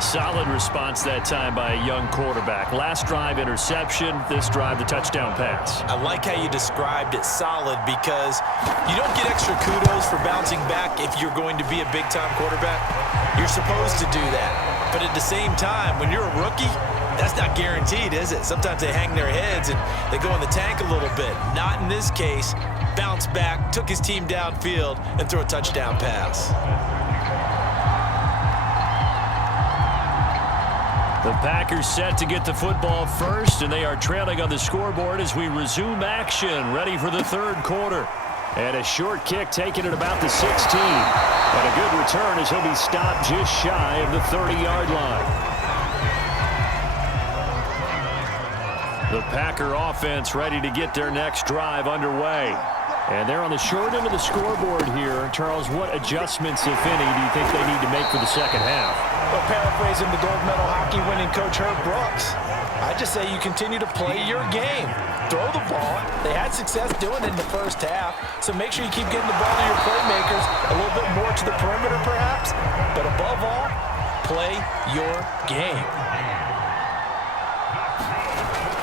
Solid response that time by a young quarterback. Last drive, interception. This drive, the touchdown pass. I like how you described it, solid, because you don't get extra kudos for bouncing back if you're going to be a big-time quarterback. You're supposed to do that. But at the same time, when you're a rookie, that's not guaranteed, is it? Sometimes they hang their heads and they go in the tank a little bit. Not in this case. Bounce back, took his team downfield, and threw a touchdown pass. The Packers set to get the football first, and they are trailing on the scoreboard as we resume action, ready for the third quarter. And a short kick taken at about the 16. And a good return as he'll be stopped just shy of the 30-yard line. The Packer offense ready to get their next drive underway. And they're on the short end of the scoreboard here. Charles, what adjustments, if any, do you think they need to make for the second half? Well, paraphrasing the gold medal hockey winning coach Herb Brooks, I just say you continue to play your game. Throw the ball. They had success doing it in the first half, so make sure you keep getting the ball to your playmakers a little bit more to the perimeter perhaps, but above all, play your game.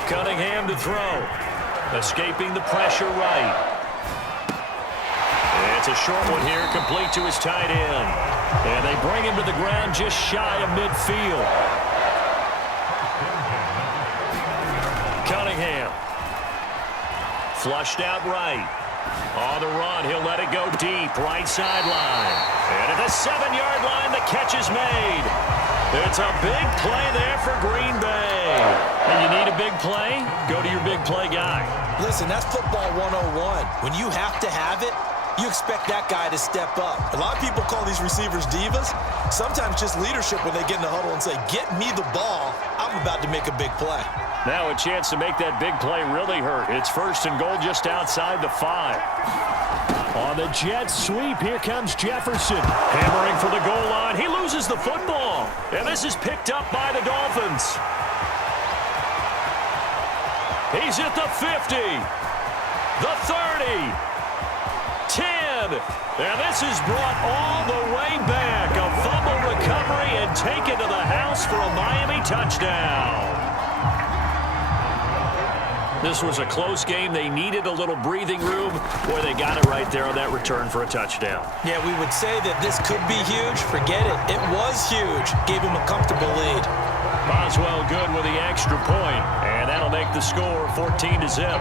Cunningham to throw. Escaping the pressure right. It's a short one here, complete to his tight end. And they bring him to the ground just shy of midfield. Cunningham. Flushed out right. On the run, he'll let it go deep, right sideline. And at the 7-yard line, the catch is made. It's a big play there for Green Bay. And you need a big play? Go to your big play guy. Listen, that's football 101. When you have to have it, you expect that guy to step up. A lot of people call these receivers divas. Sometimes just leadership when they get in the huddle and say, get me the ball. I'm about to make a big play. Now a chance to make that big play really hurt. It's first and goal just outside the 5. On the jet sweep, here comes Jefferson. Hammering for the goal line. He loses the football. And this is picked up by the Dolphins. He's at the 50. The 30. 10, and this is brought all the way back. A fumble recovery and taken to the house for a Miami touchdown. This was a close game. They needed a little breathing room. Boy, they got it right there on that return for a touchdown. Yeah, we would say that this could be huge. Forget it. It was huge. Gave him a comfortable lead. Boswell good with the extra point, and that'll make the score 14-0.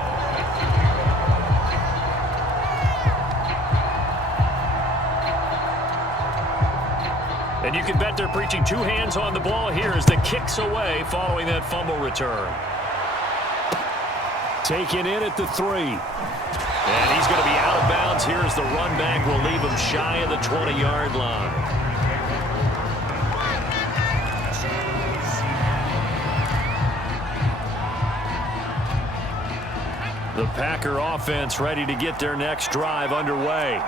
And you can bet they're preaching two hands on the ball here as the kick's away following that fumble return. Taken in at the 3. And he's going to be out of bounds here as the run back will leave him shy of the 20-yard line. The Packer offense ready to get their next drive underway.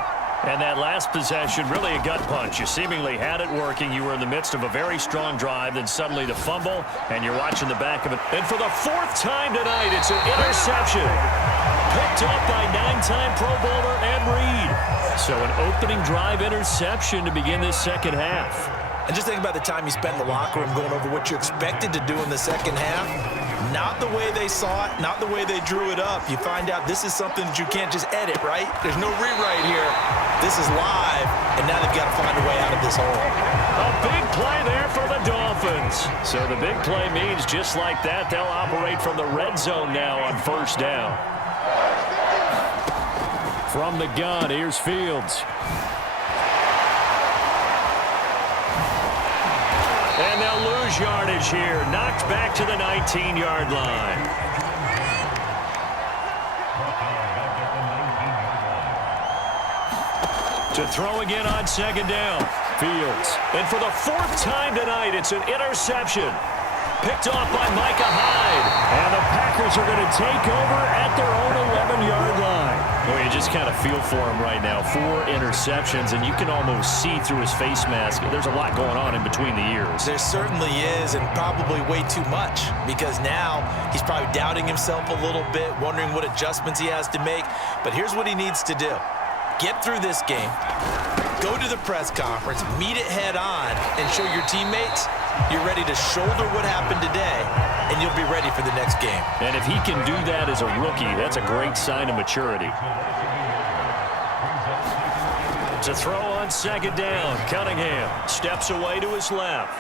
And that last possession, really a gut punch. You seemingly had it working. You were in the midst of a very strong drive. Then suddenly the fumble, and you're watching the back of it. And for the 4th time tonight, it's an interception. Picked up by 9-time Pro Bowler Ed Reed. So an opening drive interception to begin this second half. And just think about the time you spent in the locker room going over what you expected to do in the second half. Not the way they saw it, not the way they drew it up. You find out this is something that you can't just edit, right? There's no rewrite here. This is live, and now they've got to find a way out of this hole. A big play there for the Dolphins. So the big play means just like that, they'll operate from the red zone now on first down. From the gun, here's Fields. And they'll lose yardage here. Knocked back to the 19-yard line. To throw again on second down. Fields. And for the 4th time tonight, it's an interception. Picked off by Micah Hyde. And the Packers are going to take over at their own 11-yard line. Boy, you just kind of feel for him right now. 4 interceptions, and you can almost see through his face mask. There's a lot going on in between the ears. There certainly is, and probably way too much, because now he's probably doubting himself a little bit, wondering what adjustments he has to make. But here's what he needs to do. Get through this game, go to the press conference, meet it head on, and show your teammates you're ready to shoulder what happened today, and you'll be ready for the next game. And if he can do that as a rookie, that's a great sign of maturity. To throw on second down, Cunningham steps away to his left.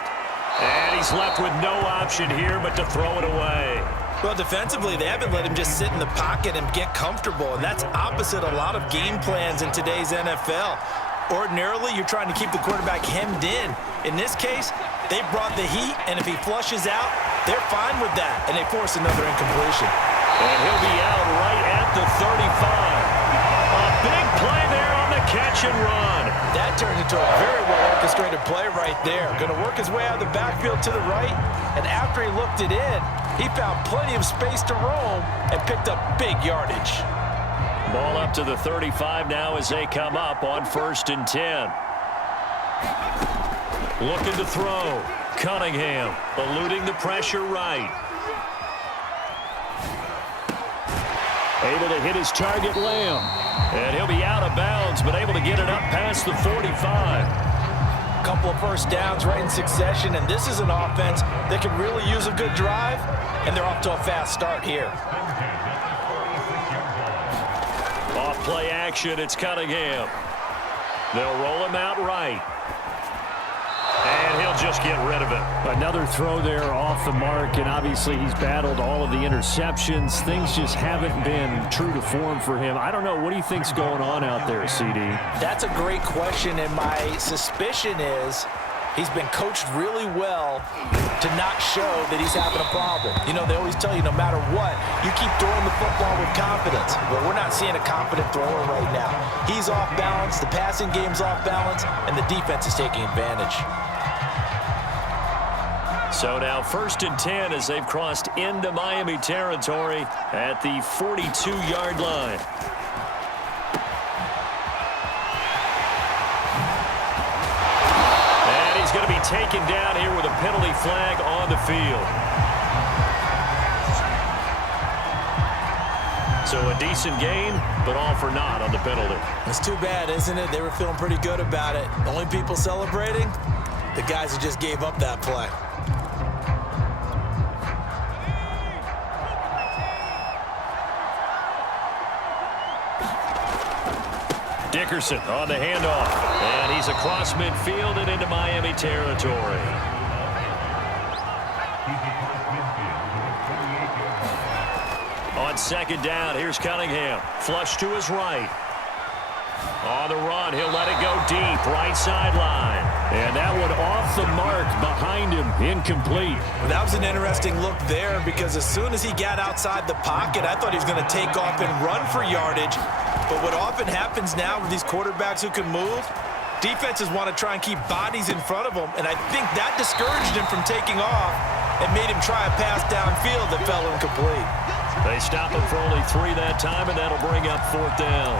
And he's left with no option here but to throw it away. Well, defensively, they haven't let him just sit in the pocket and get comfortable, and that's opposite a lot of game plans in today's NFL. Ordinarily, you're trying to keep the quarterback hemmed in. In this case, they brought the heat, and if he flushes out, they're fine with that, and they force another incompletion. And he'll be out right at the 35. A big play there on the catch and run. That turned into a very well-orchestrated play right there. Going to work his way out of the backfield to the right, and after he looked it in, he found plenty of space to roam and picked up big yardage. Ball up to the 35 now as they come up on 1st and 10. Looking to throw. Cunningham eluding the pressure right. Able to hit his target, Lamb. And he'll be out of bounds, but able to get it up past the 45. Couple of first downs right in succession, and this is an offense that can really use a good drive, and they're off to a fast start here. Off play action, it's Cunningham. They'll roll him out right. And he'll just get rid of it. Another throw there off the mark, and obviously he's battled all of the interceptions. Things just haven't been true to form for him. I don't know. What do you think's going on out there, CD? That's a great question, and my suspicion is he's been coached really well to not show that he's having a problem. You know, they always tell you no matter what, you keep throwing the football with confidence. But we're not seeing a confident thrower right now. He's off balance, the passing game's off balance, and the defense is taking advantage. So now 1st and 10 as they've crossed into Miami territory at the 42-yard line. And he's going to be taken down here with a penalty flag on the field. So a decent gain, but all for naught on the penalty. It's too bad, isn't it? They were feeling pretty good about it. The only people celebrating, the guys who just gave up that play. Dickerson on the handoff, and he's across midfield and into Miami territory. On second down, here's Cunningham. Flush to his right. On the run, he'll let it go deep, right sideline. And that one off the mark behind him, incomplete. Well, that was an interesting look there because as soon as he got outside the pocket, I thought he was going to take off and run for yardage. But what often happens now with these quarterbacks who can move, defenses want to try and keep bodies in front of them, and I think that discouraged him from taking off and made him try a pass downfield that fell incomplete. They stop him for only 3 that time, and that'll bring up 4th down.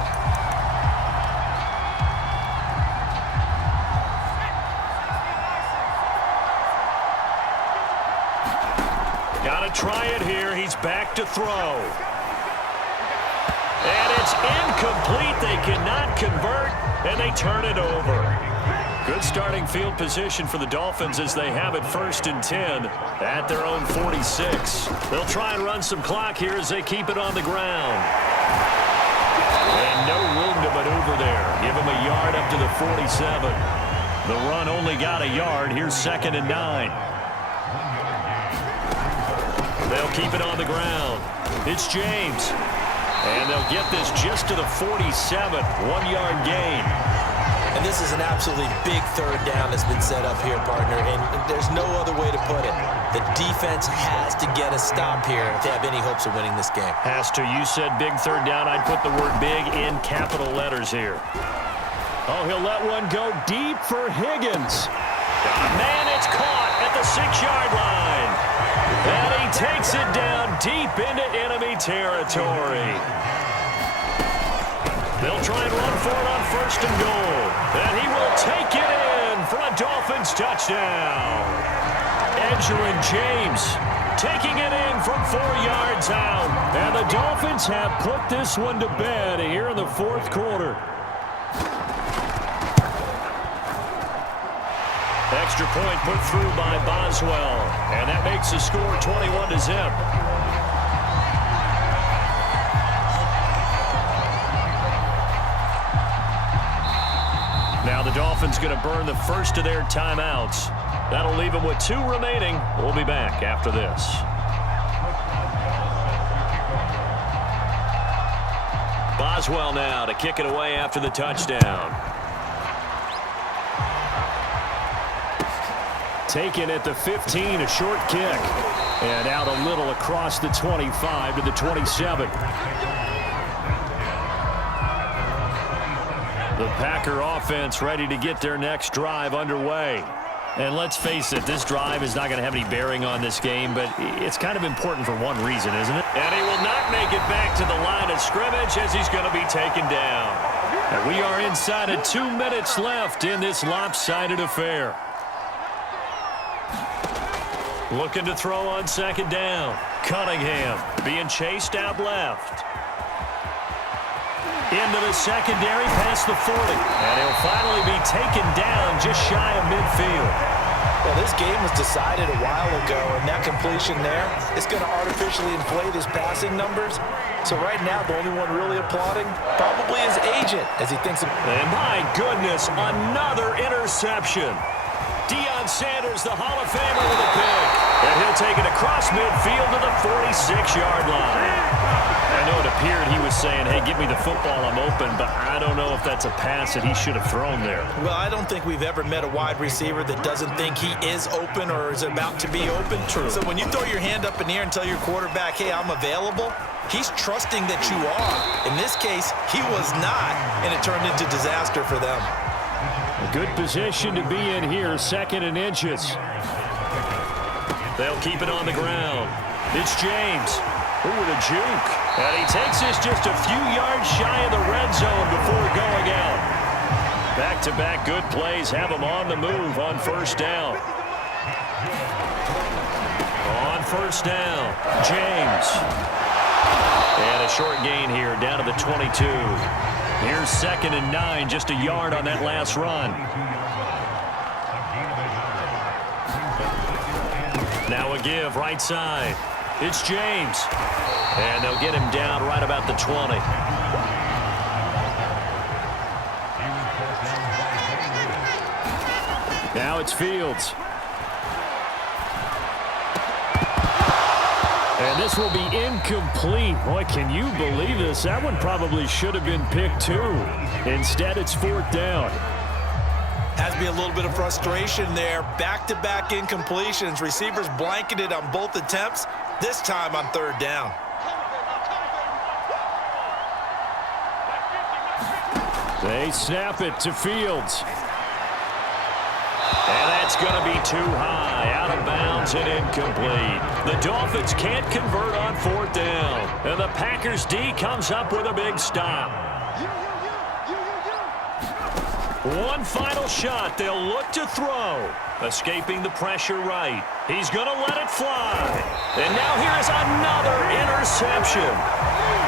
Got to try it here. He's back to throw. And it's incomplete. They cannot convert, and they turn it over. Good starting field position for the Dolphins as they have it 1st and 10 at their own 46. They'll try and run some clock here as they keep it on the ground. And no room to maneuver there. Give him a yard up to the 47. The run only got a yard. Here's 2nd and 9. They'll keep it on the ground. It's James. And they'll get this just to the 47. 1-yard gain. And this is an absolutely big 3rd down that's been set up here, partner, and there's no other way to put it. The defense has to get a stop here if they have any hopes of winning this game. Has to. You said big 3rd down. I'd put the word big in capital letters here. Oh, he'll let one go deep for Higgins. Man, it's caught at the 6-yard line. And he takes it down deep into enemy territory. They'll try and run for it on 1st and goal. And he will take it in for a Dolphins touchdown. Edgerrin James taking it in from 4 yards out. And the Dolphins have put this one to bed here in the 4th quarter. extra point put through by Boswell. And that makes the score 21-0. Now the Dolphins going to burn the first of their timeouts. That'll leave them with 2 remaining. We'll be back after this. Boswell now to kick it away after the touchdown. Taken at the 15, a short kick. And out a little across the 25 to the 27. The Packer offense ready to get their next drive underway. And let's face it, this drive is not going to have any bearing on this game, but it's kind of important for one reason, isn't it? And he will not make it back to the line of scrimmage as he's going to be taken down. And we are inside of 2 minutes left in this lopsided affair. Looking to throw on second down. Cunningham being chased out left. Into the secondary past the 40. And he'll finally be taken down just shy of midfield. Well, this game was decided a while ago, and that completion there is going to artificially inflate his passing numbers. So right now, the only one really applauding probably his agent as he thinks of... And my goodness, another interception. Deion Sanders, the Hall of Famer, with a pick. And he'll take it across midfield to the 46-yard line. I know it appeared he was saying, hey, give me the football, I'm open, but I don't know if that's a pass that he should have thrown there. Well, I don't think we've ever met a wide receiver that doesn't think he is open or is about to be open. True. So when you throw your hand up in the air and tell your quarterback, hey, I'm available, he's trusting that you are. In this case, he was not, and it turned into disaster for them. A good position to be in here, 2nd and inches. They'll keep it on the ground. It's James. Ooh, with a juke. And he takes this just a few yards shy of the red zone before going out. Back-to-back good plays have him on the move on first down. On first down, James. And a short gain here down to the 22. Here's 2nd and 9, just a yard on that last run. Now a give right side. It's James. And they'll get him down right about the 20. Now it's Fields. And this will be incomplete. Boy, can you believe this? That one probably should have been picked too. Instead, it's 4th down. Has to be a little bit of frustration there. Back-to-back incompletions. Receivers blanketed on both attempts, this time on 3rd down. They snap it to Fields. And that's going to be too high, out of bounds and incomplete. The Dolphins can't convert on 4th down. And the Packers D comes up with a big stop. One final shot. They'll look to throw. Escaping the pressure right. He's going to let it fly. And now here is another interception.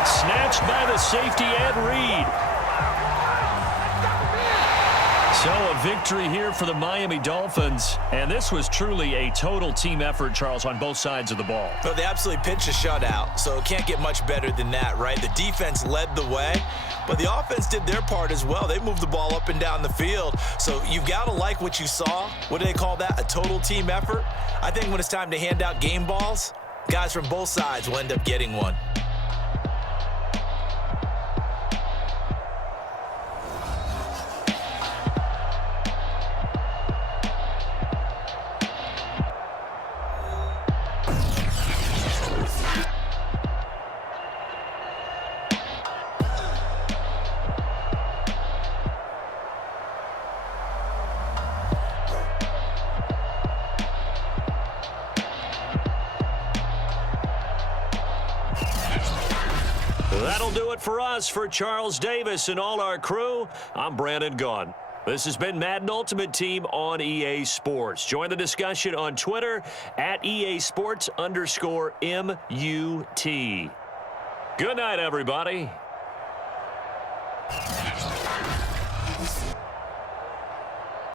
Snatched by the safety Ed Reed. So a victory here for the Miami Dolphins. And this was truly a total team effort, Charles, on both sides of the ball. Well, they absolutely pitched a shutout, so it can't get much better than that, right? The defense led the way, but the offense did their part as well. They moved the ball up and down the field. So you've got to like what you saw. What do they call that? A total team effort? I think when it's time to hand out game balls, guys from both sides will end up getting one. That'll do it for us. For Charles Davis and all our crew, I'm Brandon Gaughan. This has been Madden Ultimate Team on EA Sports. Join the discussion on Twitter at EASports_MUT. Good night, everybody.